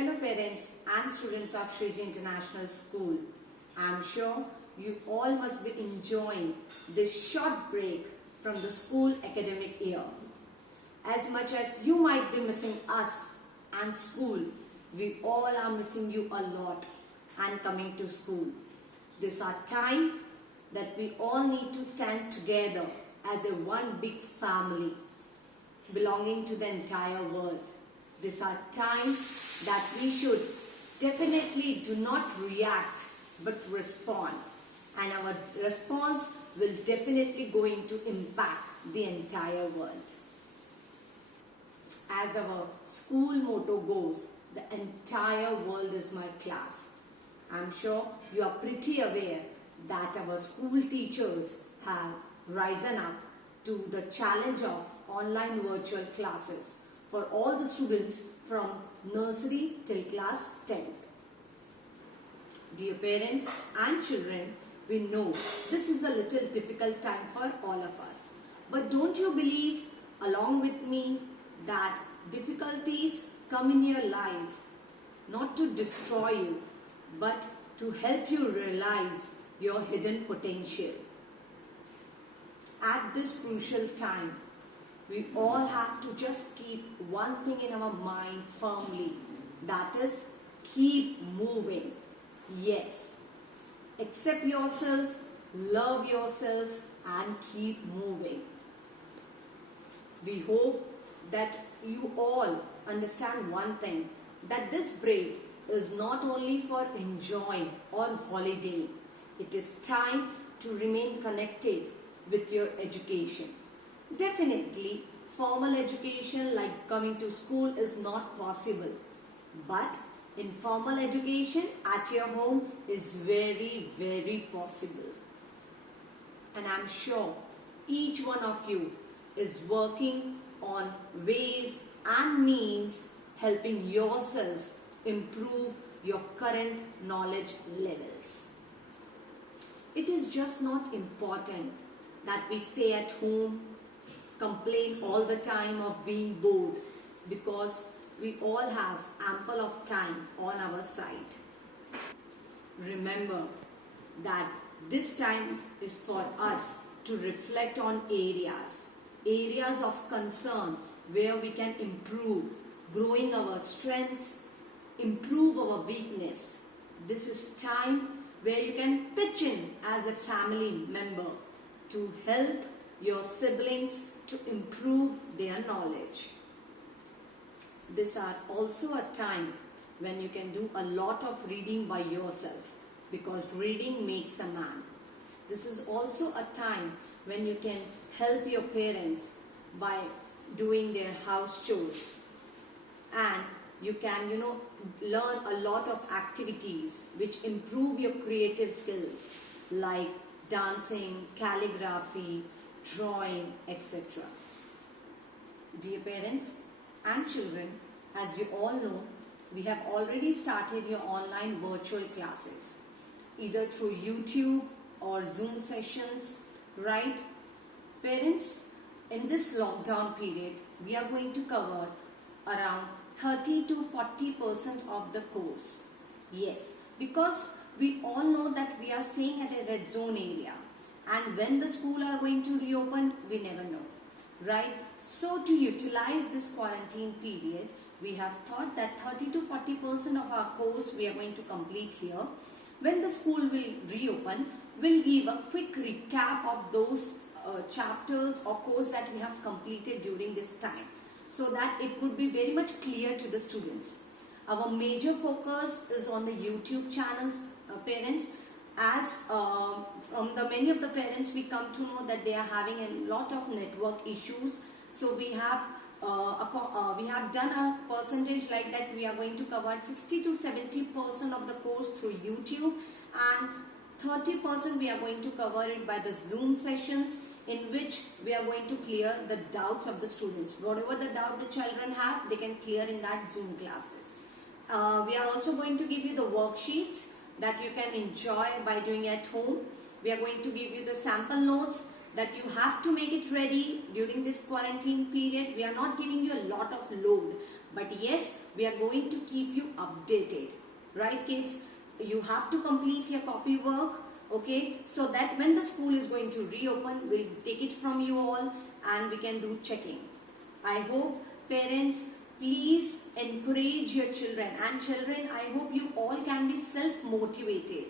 Hello parents and students of Shriji International School. I am sure you all must be enjoying this short break from the school academic year. As much as you might be missing us and school, we all are missing you a lot and coming to school. This is our time that we all need to stand together as a one big family belonging to the entire world. This is our time that we should definitely do not react but respond, and our response will definitely going to impact the entire world. As our school motto goes, the entire world is my class. I'm sure you are pretty aware that our school teachers have risen up to the challenge of online virtual classes for all the students from nursery till class 10th. Dear parents and children, we know this is a little difficult time for all of us. But don't you believe along with me that difficulties come in your life not to destroy you but to help you realize your hidden potential. At this crucial time, we all have to just keep one thing in our mind firmly, that is, keep moving. Yes, accept yourself, love yourself, and keep moving. We hope that you all understand one thing, that this break is not only for enjoying or holiday. It is time to remain connected with your education. Definitely, formal education like coming to school is not possible. But informal education at your home is very, very possible. And I'm sure each one of you is working on ways and means helping yourself improve your current knowledge levels. It is just not important that we stay at home, complain all the time of being bored, because we all have ample of time on our side. Remember that this time is for us to reflect on areas of concern where we can improve, growing our strengths, improve our weakness. This is time where you can pitch in as a family member to help your siblings to improve their knowledge. This is also a time when you can do a lot of reading by yourself, because reading makes a man. This is also a time when you can help your parents by doing their house chores, and you can learn a lot of activities which improve your creative skills like dancing, calligraphy, drawing, etc. Dear parents and children, as you all know, we have already started your online virtual classes, either through YouTube or Zoom sessions, right? Parents, in this lockdown period, we are going to cover around 30 to 40% of the course. Yes, because we all know that we are staying at a red zone area, and when the school are going to reopen, we never know, right? So to utilize this quarantine period, we have thought that 30 to 40% of our course we are going to complete here. When the school will reopen, we'll give a quick recap of those chapters or course that we have completed during this time, so that it would be very much clear to the students. Our major focus is on the YouTube channels, parents, as from the many of the parents we come to know that they are having a lot of network issues. So we have done a percentage like that. We are going to cover 60 to 70% of the course through YouTube, and 30% we are going to cover it by the Zoom sessions, in which we are going to clear the doubts of the students. Whatever the doubt the children have, they can clear in that Zoom classes. We are also going to give you the worksheets that you can enjoy by doing at home. We are going to give you the sample notes that you have to make it ready during this quarantine period. We are not giving you a lot of load, But yes, we are going to keep you updated. Right, kids? You have to complete your copy work, okay? So that when the school is going to reopen, we'll take it from you all and we can do checking. I hope parents, please encourage your children, and children, I hope you all can be self-motivated.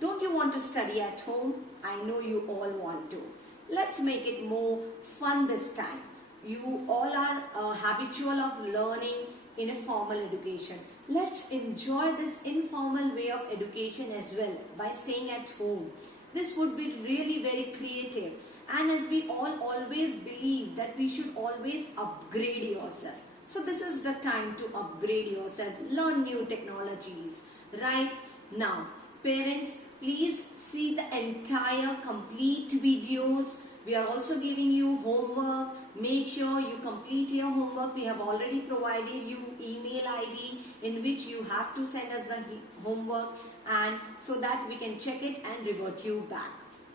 Don't you want to study at home? I know you all want to. Let's make it more fun this time. You all are habitual of learning in a formal education. Let's enjoy this informal way of education as well by staying at home. This would be really very creative. And as we all always believe that we should always upgrade yourself. So this is the time to upgrade yourself, learn new technologies. Right now, parents, please see the entire complete videos. We are also giving you homework. Make sure you complete your homework. We have already provided you email ID in which you have to send us the homework, and so that we can check it and revert you back.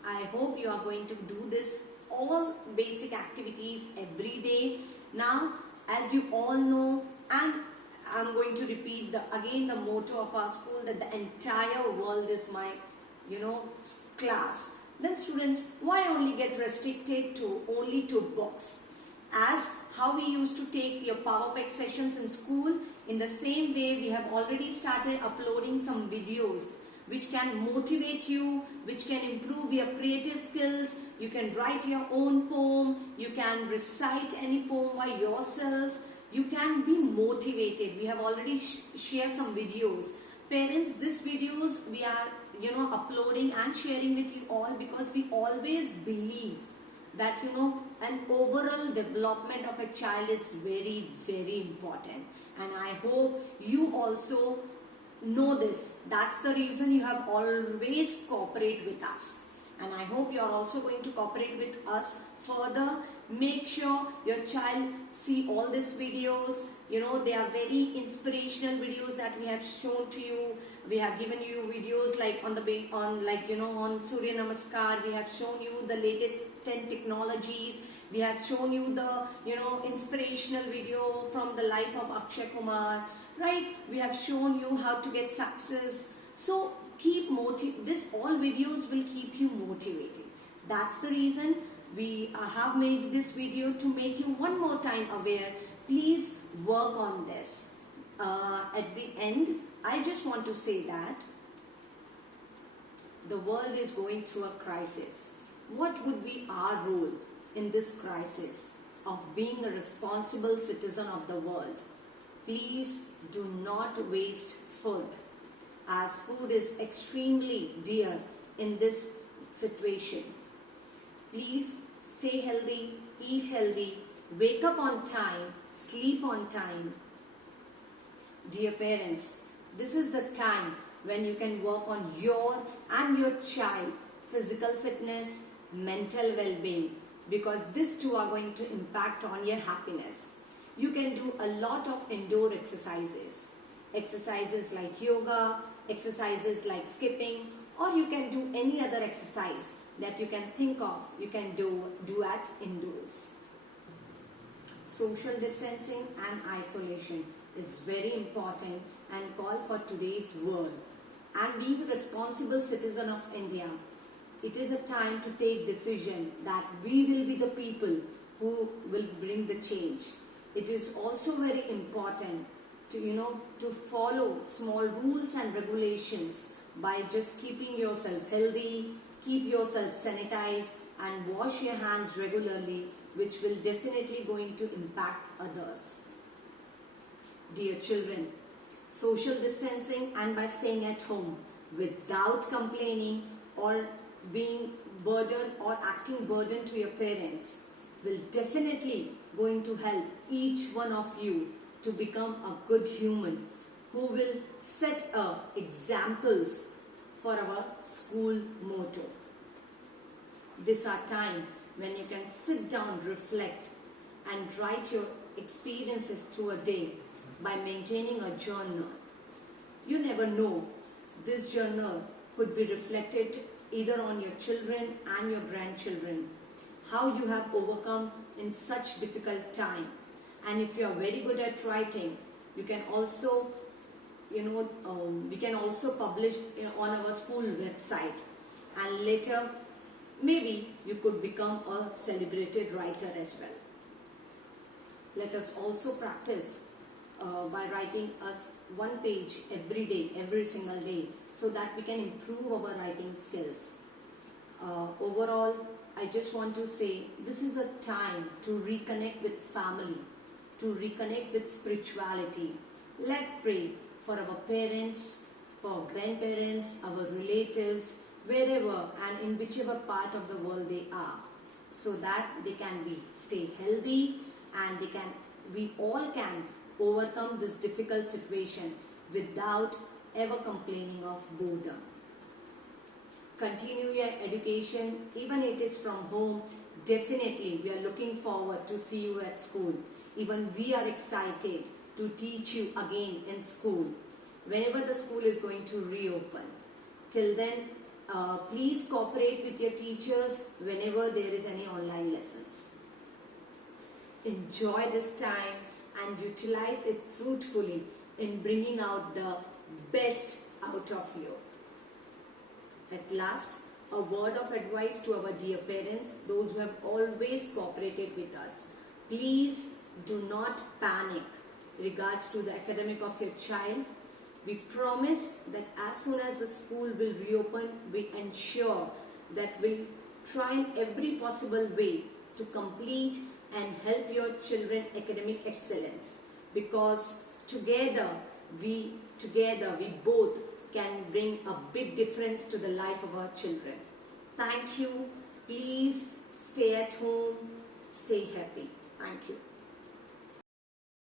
I hope you are going to do this all basic activities every day. Now, as you all know, and I'm going to repeat again the motto of our school, that the entire world is my, class. Then students, why only get restricted to only to books? As how we used to take your Power Pack sessions in school, in the same way we have already started uploading some videos which can motivate you, which can improve your creative skills. You can write your own poem, you can recite any poem by yourself, you can be motivated. We have already shared some videos. Parents, these videos we are uploading and sharing with you all because we always believe that an overall development of a child is very, very important, and I hope you also know this. That's the reason you have always cooperated with us, and I hope you are also going to cooperate with us further. Make sure your child see all these videos. They are very inspirational videos that we have shown to you. We have given you videos like on Surya Namaskar. We have shown you the latest 10 technologies. We have shown you the inspirational video from the life of Akshay Kumar. Right? We have shown you how to get success. So this all videos will keep you motivated. That's the reason we have made this video, to make you one more time aware. Please work on this. At the end, I just want to say that the world is going through a crisis. What would be our role in this crisis of being a responsible citizen of the world? Please do not waste food, as food is extremely dear in this situation. Please stay healthy, eat healthy, wake up on time, sleep on time. Dear parents, this is the time when you can work on your and your child physical fitness, mental well-being, because these two are going to impact on your happiness. You can do a lot of indoor exercises like yoga, exercises like skipping, or you can do any other exercise that you can think of. You can do at indoors. Social distancing and isolation is very important and call for today's world. And being a responsible citizen of India, it is a time to take decision that we will be the people who will bring the change. It is also very important to follow small rules and regulations by just keeping yourself healthy, keep yourself sanitized, and wash your hands regularly, which will definitely going to impact others. Dear children, social distancing and by staying at home without complaining or being burdened or acting burden to your parents will definitely going to help each one of you to become a good human who will set examples for our school motto. This are time when you can sit down, reflect, and write your experiences through a day by maintaining a journal. You never know, this journal could be reflected either on your children and your grandchildren, how you have overcome in such difficult time. And if you are very good at writing, You can also, we can also publish on our school website, and later maybe you could become a celebrated writer as well. Let us also practice by writing us one page every day, every single day, so that we can improve our writing skills. Overall, I just want to say this is a time to reconnect with family, to reconnect with spirituality. Let's pray for our parents, for our grandparents, our relatives, wherever and in whichever part of the world they are, so that they can stay healthy, and we all can overcome this difficult situation without ever complaining of boredom. Continue your education, even it is from home. Definitely we are looking forward to see you at school. Even we are excited to teach you again in school, whenever the school is going to reopen. Till then, please cooperate with your teachers whenever there is any online lessons. Enjoy this time and utilize it fruitfully in bringing out the best out of you. At last, a word of advice to our dear parents, those who have always cooperated with us. Please do not panic regards to the academic of your child. We promise that as soon as the school will reopen, we ensure that we'll try in every possible way to complete and help your children academic excellence, because together we both can bring a big difference to the life of our children. Thank you. Please stay at home, stay happy. Thank you.